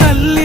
తల్లి